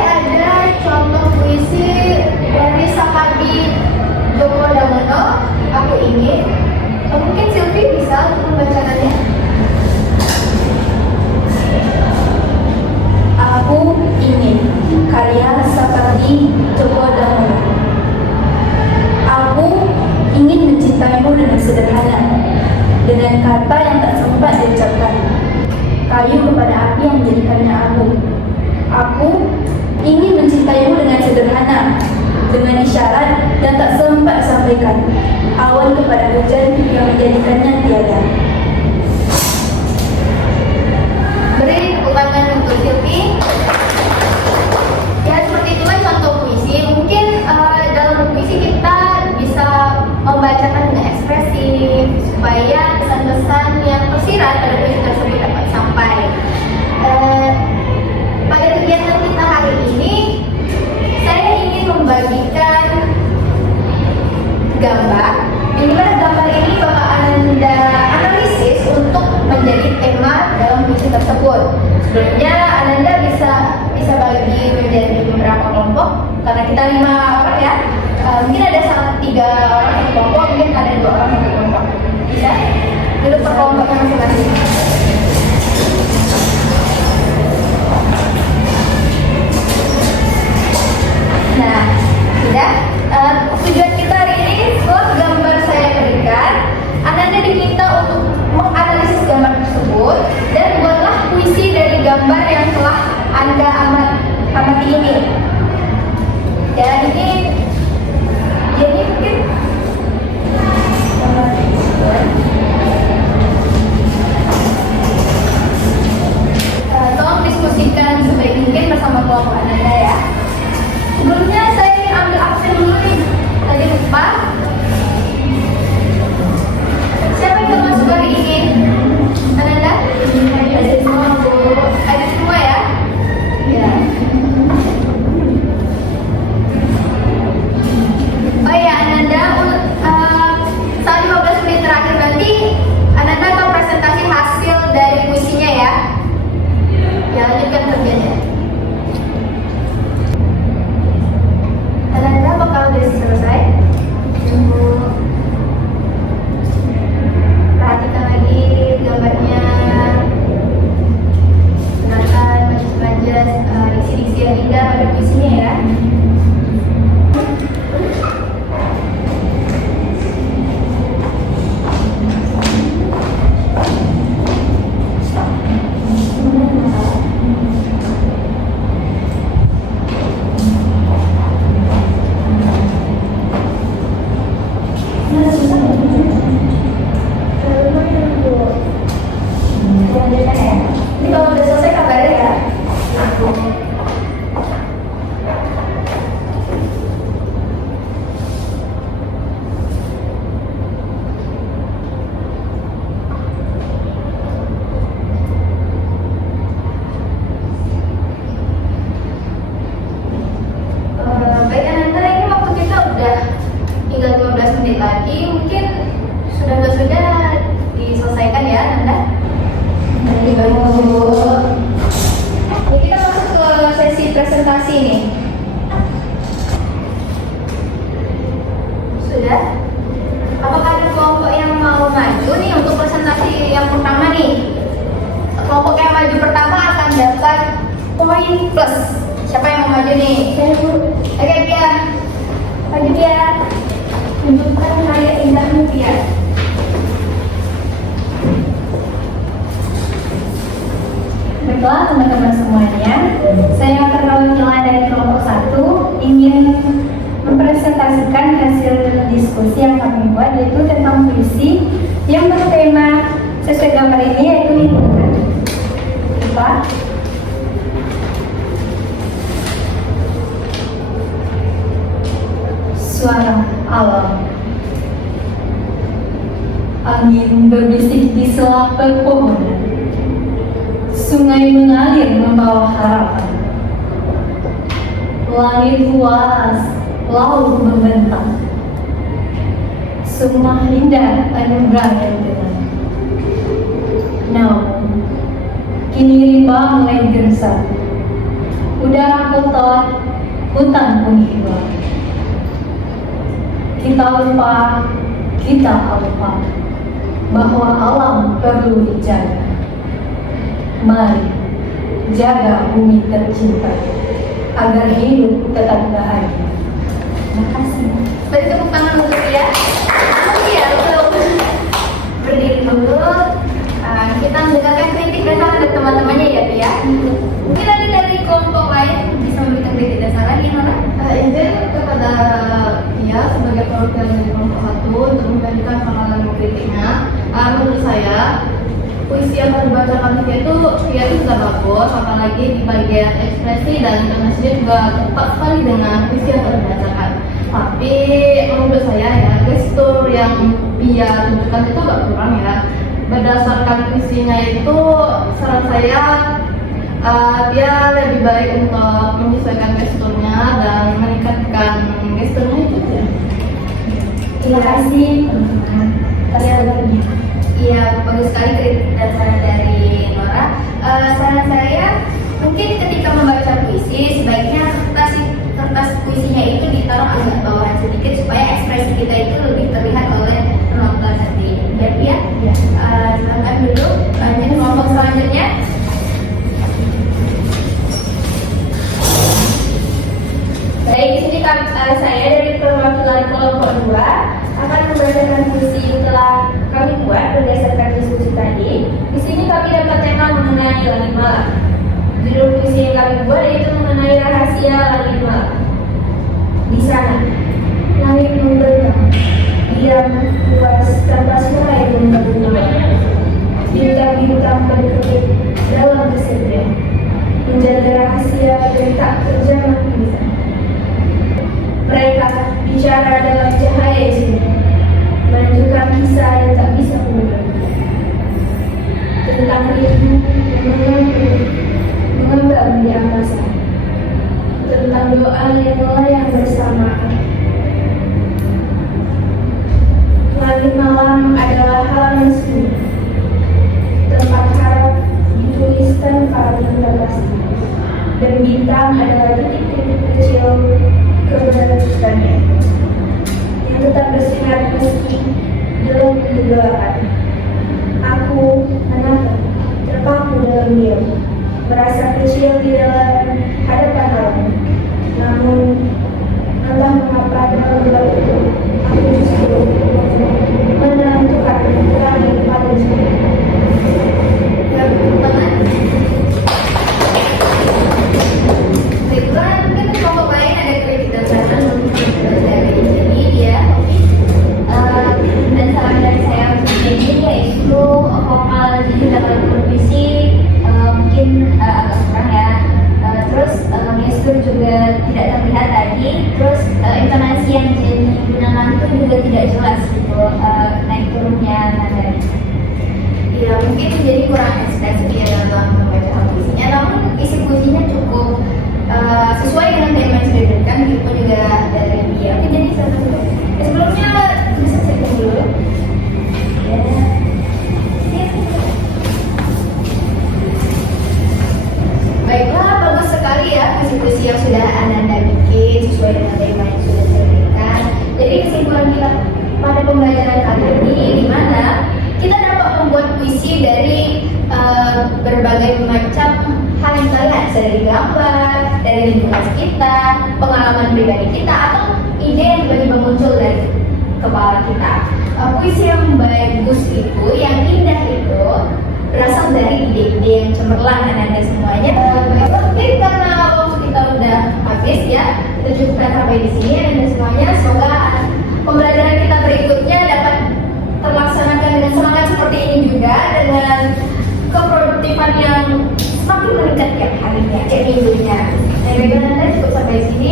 ada contoh puisi dari Sakadi Djoko Damono, Aku Ingin. Mungkin Silvi bisa untuk membacakannya. Aku Ingin, karya Sakadi Djoko Damono. Aku ingin mencintaimu dengan sederhana, dengan kata yang tak sempat diucapkan, kayu kepada api yang menjadikannya agung. Aku ingin mencintaimu dengan sederhana, dengan isyarat yang tak sempat sampaikan, awan kepada hujan yang menjadikannya tiada. Beri tepuk tangan untuk Silvi. Ya, seperti itulah contoh puisi. Mungkin dalam puisi kita bisa membacakan dengan ekspresif supaya pesan-pesan yang tersirat pada puisi tersebut dapat sampai. Pada kegiatan kita hari ini, saya ingin membagikan gambar. Di mana gambar ini bakal Anda analisis untuk menjadi tema dalam puisi tersebut. Sebelumnya Anda bisa bagi menjadi beberapa kelompok karena kita 5 orang ya. Mungkin ada 3 orang satu kelompok, mungkin ada 2 orang satu kelompok. Bisa duduk per kelompoknya masing-masing. Nah, sudah. Tujuan kita hari ini, setelah gambar saya berikan, Anda diminta untuk menganalisis gambar tersebut dan buatlah puisi dari gambar yang telah Anda amati ini. Ya, ini mungkin tolong diskusikan sebaik mungkin bersama kelompok Anda ya. Sebelumnya saya ingin ambil absen dulu nih. Tadi lupa. Siapa yang belum masuk hari ini? Ananda? Ada semua, Bu. Ada semua ya? Ya. Oh ya, Ananda, saat 15 menit terakhir nanti Ananda akan presentasi hasil dari puisinya ya. Ya, lanjutkan kerjanya. Ananda bakal udah selesai. Perhatikan lagi gambarnya. Gunakan majas-majas diksi-diksi yang indah pada puisinya ya. Ini kalau udah selesai kabarin ya. Baik Ananda, ini waktu kita udah tinggal 15 menit lagi. Mungkin sudah diselesaikan ya Ananda. Jadi kita masuk ke sesi presentasi nih. Sudah? Apakah ada kelompok yang mau maju nih untuk presentasi yang pertama nih? Kelompok yang maju pertama akan dapat poin plus. Siapa yang mau maju nih? Oke, Pia. Maju Pia. Tunjukkan karya indahmu Pia. Baiklah teman-teman semuanya, saya akan mewakili dari kelompok 1 ingin mempresentasikan hasil diskusi yang kami buat, yaitu tentang puisi yang bertema sesuai gambar ini, yaitu lingkungan. Coba. Suara alam. Angin berbisik di sela pepohonan. Sungai mengalir membawa harapan. Langit luas, laut membentang. Semua indah anugerah yang tenang. Namun, kini rimba mulai gersang. Udara kotor, hutan pun hilang. Kita lupa bahwa alam perlu dijaga. Mari jaga bumi tercinta agar hidup tetap bahagia. Terima kasih. Beri tepuk tangan untuk dia. Iya, untuk berdiri dulu. Kita mendengarkan kritik dan saran dari teman-temannya ya, Pia. Mungkin ada dari kelompok lain bisa memberikan kritik dan saran gimana? Izin kepada Pia sebagai perwakilan dari kelompok 1 untuk memberikan pandangan dan kritiknya. Menurut saya, puisi yang dibacakan Pia itu sudah bagus, apalagi di bagian ekspresi dan intonasinya juga tepat sekali dengan puisi yang dibacakan. Tapi menurut saya ya, gestur yang Pia tunjukkan itu agak kurang ya. Berdasarkan puisinya itu, saran saya dia lebih baik untuk menyesuaikan gesturnya dan meningkatkan gesturnya itu ya. Terima kasih teman-teman. Iya, bagus sekali kritik dan saran dari Nora. Saran saya, mungkin ketika membaca puisi, sebaiknya kertas puisinya itu ditaruh agak bawahan sedikit supaya ekspresi kita itu lebih terlihat oleh penonton nanti. Ya, silakan dulu. Lanjut kelompok selanjutnya. Baik, di sini saya dari perwakilan kelompok 2 akan membacakan puisi yang telah kami buat berdasarkan diskusi tadi. Di sini kami dapat tema mengenai langit malam. Judul puisi yang kami buat yaitu mengenai rahasia langit malam. Di sana, langit membentang, diam, luas, tanpa suara yang berbunyi. Bintang-bintang berkedip dalam kesedihan, menjaga rahasia yang tak terjamah di sana. Mereka bicara dalam cahaya sini, menunjukkan kisah yang tak bisa pulang. Tentang rindu yang mengembang di angkasa, tentang doa yang melayang bersamaan. Langit malam adalah halaman sunyi, tempat harap dituliskan para pasti, dan bintang adalah titik-titik kecil keberlanjutannya yang tetap bersinar meski dalam kegelapan. Aku menatap, terpaku dalam diam, merasa kecil di dalam hadapan alam. Namun entah mengapa dalam gelap itu aku justru menentukan terang yang paling sulit. Baiklah, mungkin kelompok lain ada kritik dan saran dari ini ya. Dan saran dari saya untuk ini yaitu vokal jadi dalam berpuisi mungkin agak kurang ya. Terus gestur juga tidak terlihat tadi. Terus intonasi yang digunakan itu juga tidak jelas gitu, naik turunnya nada. Ya mungkin jadi kurang ekspresif ya dalam membaca puisinya. Namun isi puisinya cukup sesuai dengan tema yang sudah diberikan, begitu juga dari dia. Oke, jadi sebelumnya bisa cek dulu. Ya. Baiklah, bagus sekali ya puisi-puisi yang sudah Ananda bikin sesuai dengan tema yang sudah saya berikan. Jadi kesimpulan kita pada pembelajaran kali ini di mana kita dapat membuat puisi dari berbagai macam hal yang kita lihat, dari gambar, dari lingkungan sekitar, pengalaman pribadi kita, atau ide yang tiba-tiba muncul dari kepala kita. Puisi yang bagus itu, yang indah itu berasal dari ide-ide yang cemerlang Anda semuanya. Mungkin karena waktu kita udah habis ya, kita cukupkan sampai di sini Anda semuanya. Semoga pembelajaran kita berikutnya dapat terlaksanakan dengan semangat seperti ini juga, dengan keproduktifan yang semakin meningkat tiap harinya, tiap minggunya. Dan bagaimana Anda cukup sampai di sini.